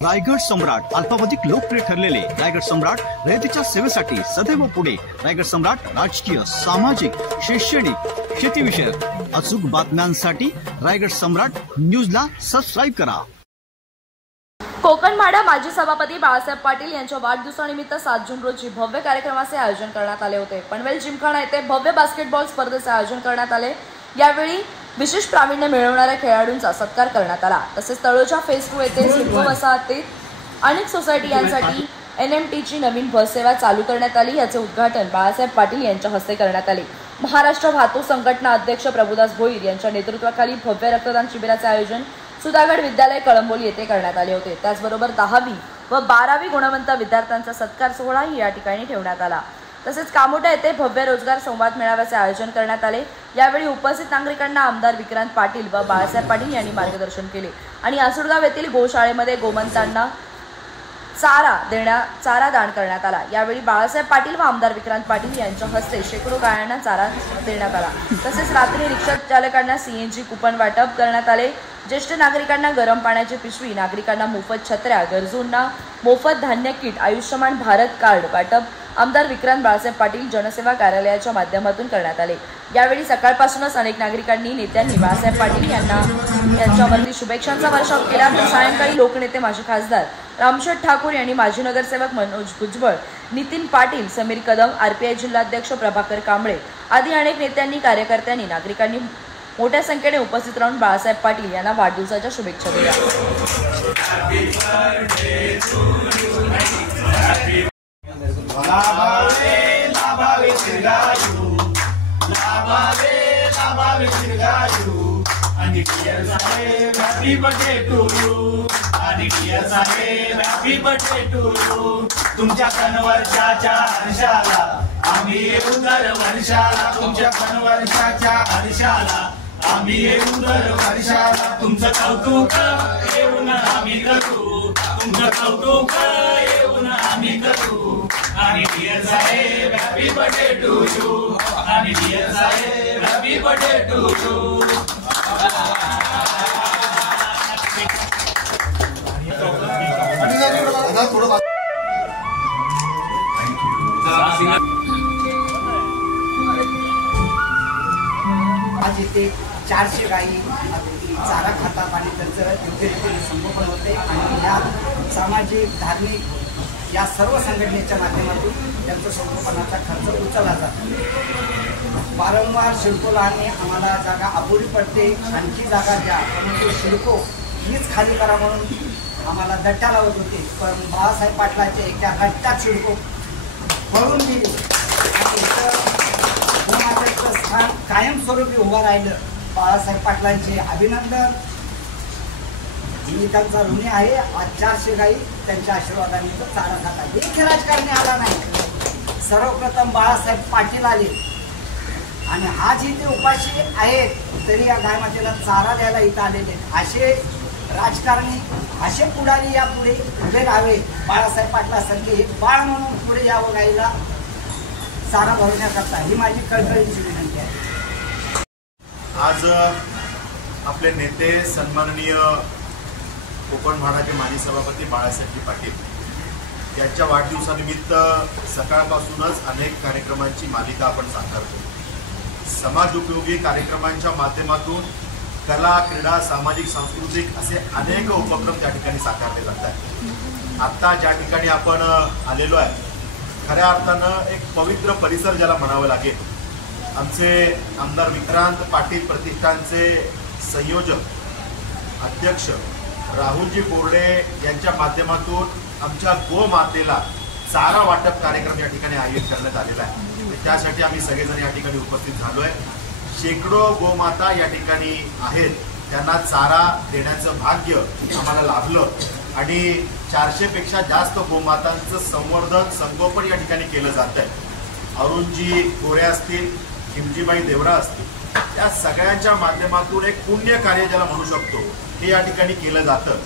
रायगड सम्राट अल्पावधीत लोकप्रिय ठरलेले रायगड सम्राट रयतेच्या सेवेसाठी सदैव पुढे। रायगड सम्राट राजकीय, सामाजिक, शैक्षणिक, शेतीविषयक अचूक बातम्यांसाठी रायगड सम्राट न्यूजला सबस्क्राईब करा। कोकण माढा माजी सभापती बाळासाहेब पाटील यांच्या वाढदिवसानिमित्त 7 जून रोजी भव्य कार्यक्रमाचे आयोजन करण्यात आले होते। पनवेल जिमखाना येथे भव्य बास्केटबॉल स्पर्धेचे आयोजन करण्यात आले। यावेळी विशेष प्रावीण्य मिळवणाऱ्या खेळाडूंचा सत्कार करण्यात आला। तसेच तळोजा फेज 2 येथे सिडको वसाहतीत अनेक सोसायटी यांसाठी NMTची नवीन बस सेवा चालू करण्यात आली। याचे उद्घाटन बाळासाहेब पाटील यांच्या हस्ते करण्यात आले। महाराष्ट्र वाहतूक संघटना अध्यक्ष प्रभुदास भोईर यांच्या नेतृत्वाखाली भव्य रक्तदान शिबिराचे आयोजन सुधागड विद्यालय कळंबोली येथे करण्यात आले होते। त्याचबरोबर 10वी व 12वी गुणवंत विद्यार्थ्यांचा सत्कार सोहळाही या ठिकाणी ठेवण्यात आला। तसेच कामोटा येथे भव्य रोजगार संवाद मेळाव्याचे आयोजन करण्यात आले। यावेळी उपस्थित नागरिकांना आमदार विक्रांत पाटील व बाळासाहेब पाटील यांनी मार्गदर्शन केले आणि आसुरगाव येथील गोशाळेमध्ये गोमंतांना चारा दान करण्यात आला। यावेळी बाळासाहेब पाटील व आमदार विक्रांत पाटील यांच्या हस्ते शेकडो गायांना चारा देण्यात आला। तसेच रात्री रिक्षा चालकांना CNG कुपन वाटप करण्यात आले। ज्येष्ठ नागरिकांना गरम पाण्याची पिशवी, नागरिकांना मोफत छत्र्या, गरजूंना मोफत धान्य किट, आयुष्यमान भारत कार्ड वाटप आमदार विक्रांत बाळासाहेब पाटील जनसेवा कार्यालयाच्या माध्यमातून करण्यात आले। यावेळी सकाळपासूनच अनेक नागरिकांनी नेत्यांनी बाळासाहेब पाटील यांच्यावरती शुभेच्छांचा वर्षाव केला। तर सायंकाळी लोकनेते माजी खासदार रामशेठ ठाकूर यांनी माजी नगरसेवक मनोज भुजबळ, नितीन पाटील, समीर कदम, RPI जिल्हाध्यक्ष प्रभाकर कांबळे आदी अनेक नेत्यांनी, कार्यकर्त्यांनी, नागरिकांनी मोठ्या संख्येने उपस्थित राहून बाळासाहेब पाटील यांना वाढदिवसाच्या शुभेच्छा दिल्या। तुमच्या कनवर्षाच्या हर्षाला आम्ही येऊ दर वर्षाला, तुमच्या कनवर्षाच्या हर्षाला आम्ही येऊ दर वर्षाला। तुमचं कौतुक येऊन आम्ही करू, तुमचं कौतुक येऊन आम्ही करू। आणि डिअर साहेब हॅपी बर्थडे टू यू, आणि डिअर साहेब हॅपी बर्थडे टू यू। आज इथे 400 गायी चारा खातात आणि त्यांचं योग्यरीतीने संगोपन होते आणि या सामाजिक, धार्मिक या सर्व संघटनेच्या माध्यमातून त्यांचं संगोपनाचा खर्च उचलला जातो। वारंवार सिडकोला आम्हाला जागा अपुरी पडते, आणखी जागा द्या, परंतु सिडको हीच खाली करा म्हणून आम्हाला दट्टा लावत होते। पण बाळासाहेब पाटलाच्या एका हट्टात सिडको पळून गेली आणि गोमातेचं स्थान कायमस्वरूपी उभं राहिलं। बाळासाहेब पाटलांचे अभिनंदन। मी त्यांचा ऋणी आहे। आज 400 गायी त्यांच्या आशीर्वादाने चारा खातात। एक राजकारणी आला नाही, सर्वप्रथम बाळासाहेब पाटील आले आणि आज इथे उपाशी आहेत तरी या गायमातेला चारा द्यायला इथं आलेले आहेत। असे राजकारणी, असे पुढारी यापुढे उभे राहावे। बाळासाहेब पाटलासारखे एक बाळ म्हणून पुढे यावं गाईला चारा भरण्याकरता, ही माझी कळकळीची विनंती आहे। आज आपले नेते सन्माननीय कोकण माढाचे माजी सभापती बाळासाहेब पाटील यांच्या वाढदिवसानिमित्त सकाळपासूनच अनेक कार्यक्रमांची मालिका आपण साकारतो। समाज उपयोगी कार्यक्रमांच्या माध्यमातून कला, क्रीडा, सामाजिक, सांस्कृतिक असे अनेक उपक्रम त्या ठिकाणी साकारले जातात। आता ज्या ठिकाणी आपण आलेलो आहे खऱ्या अर्थानं एक पवित्र परिसर ज्याला म्हणावं लागेल। आमचे आमदार विक्रांत पाटील प्रतिष्ठानचे संयोजक अध्यक्ष राहुलजी बोर्डे यांच्या माध्यमातून आमच्या गोमातेला चारा वाटप कार्यक्रम या ठिकाणी आयोजित करण्यात आलेला आहे। त्यासाठी आम्ही सगळेजण या ठिकाणी उपस्थित झालो आहे। शेकडो गोमाता या ठिकाणी आहेत, त्यांना चारा देण्याचं भाग्य आम्हाला लाभलं आणि 400 पेक्षा जास्त गोमातांचं संवर्धन, संगोपन या ठिकाणी केलं जात आहे। अरुणजी गोरे असतील, खिमजीबाई देवरा असतील, या सगळ्यांच्या माध्यमातून एक पुण्य कार्य ज्याला म्हणू शकतो हे या ठिकाणी केलं जातं।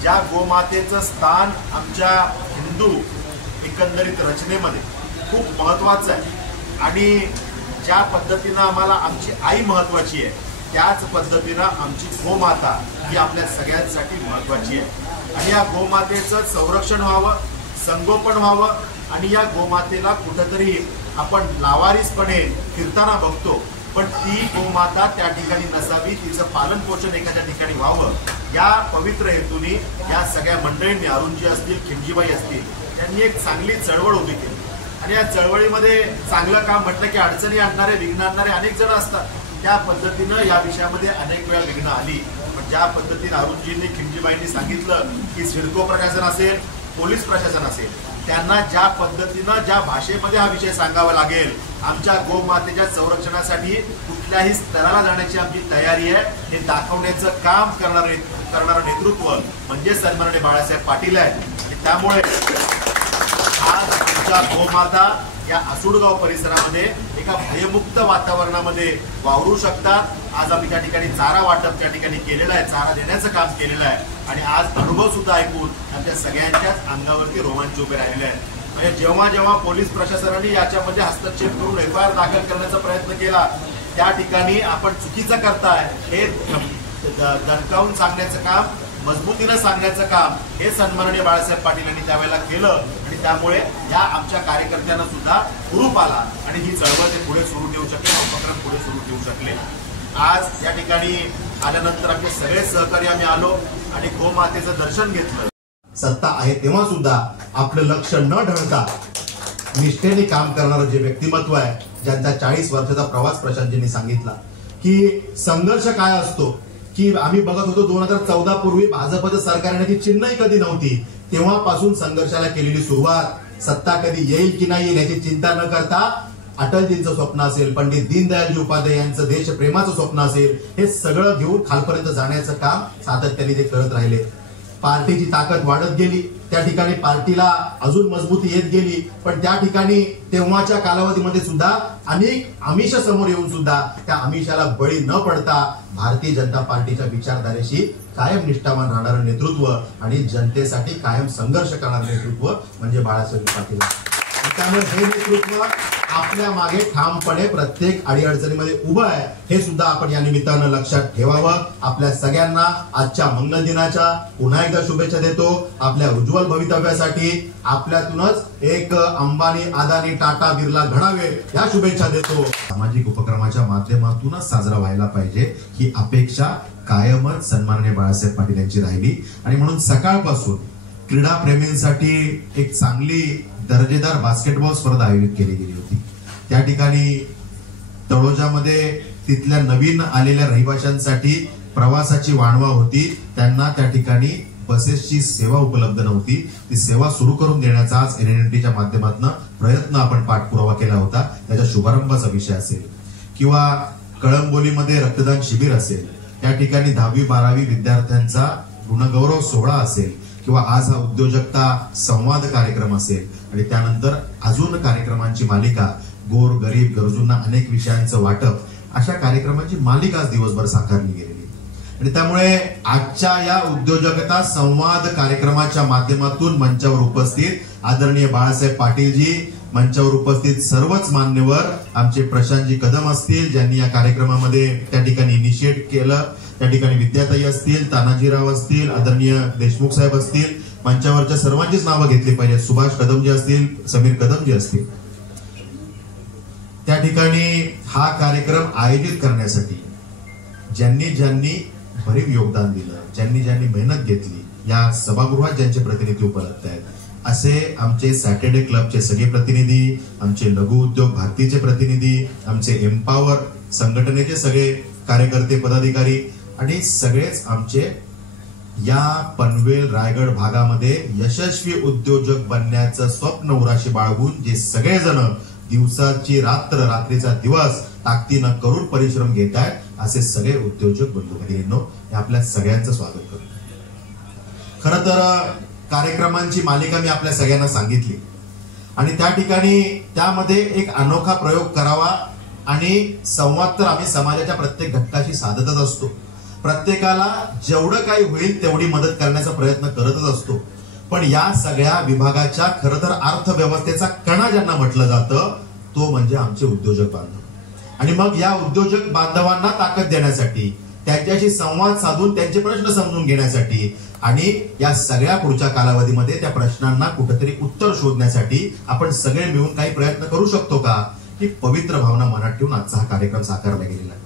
ज्या गोमातेचं स्थान आमच्या हिंदू एकंदरीत रचनेमध्ये खूप महत्त्वाचं आहे आणि ज्या पद्धतीनं आम्हाला आमची आई महत्त्वाची आहे त्याच पद्धतीनं आमची गोमाता ही आपल्या सगळ्यांसाठी महत्त्वाची आहे। आणि या गोमातेचं संरक्षण व्हावं, संगोपन व्हावं आणि या गोमातेला कुठंतरी आपण लावारिसपणे फिरताना बघतो, पण ती गोमाता त्या ठिकाणी नसावी, तिचं पालन पोषण एखाद्या ठिकाणी व्हावं, या पवित्र हेतूने या सगळ्या मंडळींनी, अरुणजी असतील, खिमजीबाई असतील, त्यांनी एक चांगली चळवळ उभी केली. आणि या चळवळीमध्ये चांगलं काम म्हटलं की अडचणी आणणारे, विघ्न आणणारे अनेक जण असतात. त्या पद्धतीनं या विषयामध्ये अनेक वेळा विघ्न आली, पण ज्या पद्धतीने अरुणजींनी, खिमजीबाईंनी सांगितलं की सिडको प्रशासन असेल, पोलीस प्रशासन असेल, त्यांना ज्या पद्धतीनं, ज्या भाषेमध्ये हा विषय सांगावा लागेल, आमच्या गोमातेच्या संरक्षणासाठी कुठल्याही स्तराला जाण्याची आमची तयारी आहे, हे दाखवण्याचं काम करणारं नेतृत्व म्हणजे सन्माननीय बाळासाहेब पाटील आहे. आणि त्यामुळे आज आमच्या गोमाता या आसुडगाव परिसरामध्ये एका भयमुक्त वातावरणामध्ये वावरू शकतात. आज आम्ही त्या ठिकाणी चारा वाटप त्या ठिकाणी केलेलं आहे, चारा देण्याचं काम केलेलं आहे. आणि आज अनुभव सुद्धा ऐकून आमच्या सगळ्यांच्याच अंगावरती रोमांच उभे राहिले आहेत. म्हणजे जेव्हा जेव्हा पोलीस प्रशासनाने याच्यामध्ये हस्तक्षेप करून FIR दाखल करण्याचा प्रयत्न केला, त्या ठिकाणी आपण चुकीचं करताय हे दणकावून सांगण्याचं काम, मजबूतीनं सांगण्याचं काम हे सन्माननीय बाळासाहेब पाटील यांनी त्यावेळेला केलं. आणि त्यामुळे या आमच्या कार्यकर्त्यांना सुद्धा हुरूप आला आणि ही चळवळ ते पुढे सुरू ठेवू शकले, उपक्रम पुढे सुरू ठेवू शकले. आज या ठिकाणी आल्यानंतर आमचे सगळे सहकारी आम्ही आलो आणि गोमातेचं दर्शन घेतलं. सत्ता आहे तेव्हा सुद्धा आपलं लक्ष न ढळता निष्ठेने काम करणारं जे व्यक्तिमत्व आहे, ज्यांचा 40 वर्षाचा प्रवास प्रशांतजींनी सांगितला की संघर्ष काय असतो, की आम्ही बघत होतो 2014 पूर्वी भाजपचं सरकार येण्याची चिन्हही कधी नव्हती, तेव्हापासून संघर्षाला केलेली सुरुवात, सत्ता कधी येईल की नाही याची चिंता न करता अटलजींचं स्वप्न असेल, पंडित दीनदयालजी उपाध्याय यांचं देशप्रेमाचं स्वप्न असेल, हे सगळं घेऊन खालपर्यंत जाण्याचं काम सातत्याने ते करत राहिले. पार्टीची ताकद वाढत गेली, त्या ठिकाणी पार्टीला अजून मजबूती येत गेली, पण त्या ठिकाणी तेव्हाच्या कालावधीमध्ये सुद्धा अनेक आमिष समोर येऊन सुद्धा त्या आमिषाला बळी न पडता भारतीय जनता पार्टीच्या विचारधारेशी कायम निष्ठावान राहणारं नेतृत्व आणि जनतेसाठी कायम संघर्ष करणारं नेतृत्व म्हणजे बाळासाहेब पाटील. त्यामुळे हे नेतृत्व आपल्या मागे ठामपणे प्रत्येक अडीअडचणीमध्ये उभं आहे, हे सुद्धा आपण या निमित्तानं लक्षात ठेवावं. आपल्या सगळ्यांना आजच्या मंगल दिनाच्या पुन्हा एकदा शुभेच्छा देतो. आपल्या उज्ज्वल भवितव्यासाठी आपल्यातूनच एक अंबानी, अदानी, टाटा, बिर्ला घडावे या शुभेच्छा देतो. सामाजिक उपक्रमाच्या माध्यमातूनच साजरा व्हायला पाहिजे ही अपेक्षा कायमच सन्माननीय बाळासाहेब पाटील यांची राहिली. आणि म्हणून सकाळपासून क्रीडा प्रेमींसाठी एक चांगली दर्जेदार बास्केटबॉल स्पर्धा आयोजित केली गेली होती. त्या ठिकाणी तळोजामध्ये तिथल्या नवीन आलेल्या रहिवाशांसाठी प्रवासाची वाणवा होती. त्यांना त्या ठिकाणी बसेसची सेवा उपलब्ध नव्हती, ती सेवा सुरू करून देण्याचा आज NNTच्या माध्यमातून प्रयत्न आपण पाठपुरावा केला होता. त्याच्या शुभारंभाचा विषय असेल किंवा कळंबोलीमध्ये रक्तदान शिबिर असेल, त्या ठिकाणी 10वी-12वी विद्यार्थ्यांचा गुणगौरव सोहळा असेल किंवा आज हा उद्योजकता संवाद कार्यक्रम असेल आणि त्यानंतर अजून कार्यक्रमांची मालिका, गोर गरीब गरजूंना अनेक विषयांचं वाटप, अशा कार्यक्रमांची मालिका आज दिवसभर साकारली गेलेली. आणि त्यामुळे आजच्या या उद्योजकता संवाद कार्यक्रमाच्या माध्यमातून मंचावर उपस्थित आदरणीय बाळासाहेब पाटीलजी, मंचावर उपस्थित सर्वच मान्यवर, आमचे प्रशांतजी कदम असतील ज्यांनी या कार्यक्रमामध्ये त्या ठिकाणी इनिशिएट केलं, त्या ठिकाणी विद्याताई असतील, तानाजीराव असतील, आदरणीय देशमुख साहेब असतील, मंचावरच्या सर्वांचीच नावं घेतली पाहिजे, सुभाष कदमजी असतील, समीर कदमजी असतील. त्या ठिकाणी हा कार्यक्रम आयोजित करण्यासाठी ज्यांनी ज्यांनी भरीव योगदान दिलं, ज्यांनी ज्यांनी मेहनत घेतली, या सभागृहात ज्यांचे प्रतिनिधी उपलब्ध आहेत, असे आमचे सॅटर्डे क्लबचे सगळे प्रतिनिधी, आमचे लघु उद्योग भारतीचे प्रतिनिधी, आमचे एम्पावर संघटनेचे सगळे कार्यकर्ते, पदाधिकारी आणि सगळेच आमचे या पनवेल रायगड भागामध्ये यशस्वी उद्योजक बनण्याचं स्वप्न उराशी बाळगून जे सगळेजण दिवसाची रात्र, रात्रीचा दिवस ताकदीनं करून परिश्रम घेत आहेत, असे सगळे उद्योजक बंधू भगिनींनो, आपल्या सगळ्यांचं स्वागत करतो. खरं तर कार्यक्रमांची मालिका मी आपल्या सगळ्यांना सांगितली आणि त्या ठिकाणी त्यामध्ये एक अनोखा प्रयोग करावा. आणि संवाद तर आम्ही समाजाच्या प्रत्येक घटकाशी साधतच असतो, प्रत्येकाला जेवढं काही होईल तेवढी मदत करण्याचा प्रयत्न करतच असतो. पण या सगळ्या विभागाच्या खरं तर अर्थव्यवस्थेचा कणा ज्यांना म्हटलं जातं तो म्हणजे आमचे उद्योजक बांधव. आणि मग या उद्योजक बांधवांना ताकद देण्यासाठी, त्यांच्याशी संवाद साधून त्यांचे प्रश्न समजून घेण्यासाठी आणि या सगळ्या पुढच्या कालावधीमध्ये त्या प्रश्नांना कुठेतरी उत्तर शोधण्यासाठी आपण सगळे मिळून काही प्रयत्न करू शकतो का, ही पवित्र भावना मनात ठेवून आजचा हा कार्यक्रम साकारला गेलेला आहे.